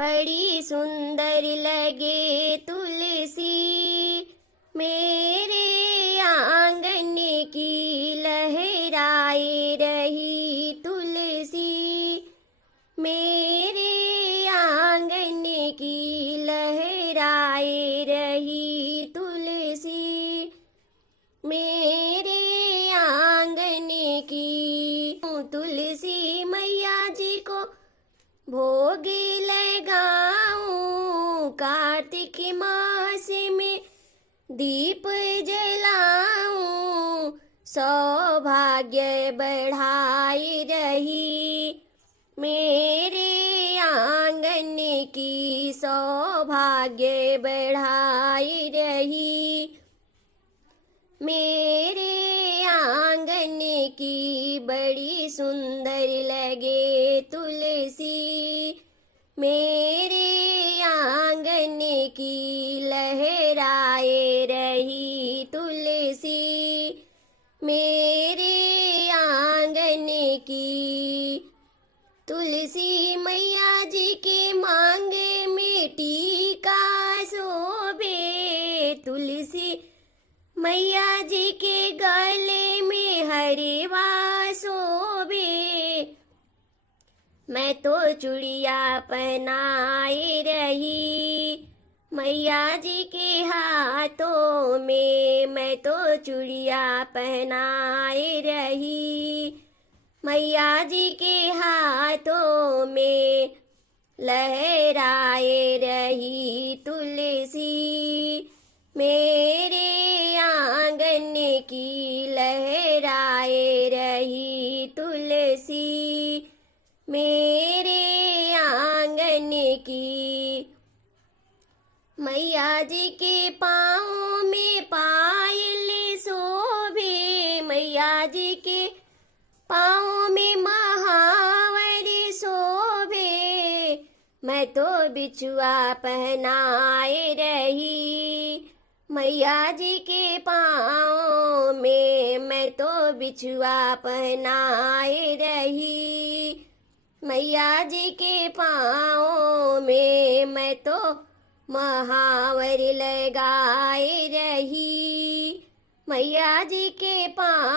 बड़ी सुंदर लगे तुलसी मेरे आंगन की लहराए रही तुलसी मेरे आंगन की लहराए रही तुलसी मेरे आंगन की तुलसी मैया जी को भोग लगाऊं कार्तिक मास में दीप जलाऊं सौभाग्य बढ़ाई रही मेरे आंगन की सौभाग्य बढ़ाई रही मेरे आंगन की बड़ी सुंदर लगे तुलसी मेरे आंगन की लहराए रही तुलसी मेरे आंगन की तुलसी मैया जी के मांग में टीका शोभे तुलसी मैया जी के गले में हरवा शोभे मैं तो चूड़िया पहनाए रही मैया जी के हाथों में मैं तो चूड़िया पहनाए रही मैया जी के हाथों में लहराए रही तुलसी मेरे आंगन की लहराए रही तुलसी मेरे आंगन की मैया जी के पाँव में पायल शोभे मैया जी के पाँव में महावर शोभे मैं तो बिछुआ पहनाए रही मैया जी के पाँव में मैं तो बिछुआ पहनाए रही मैया जी के पाँव में मैं तो महावर लगाए रही मैया जी के पाँव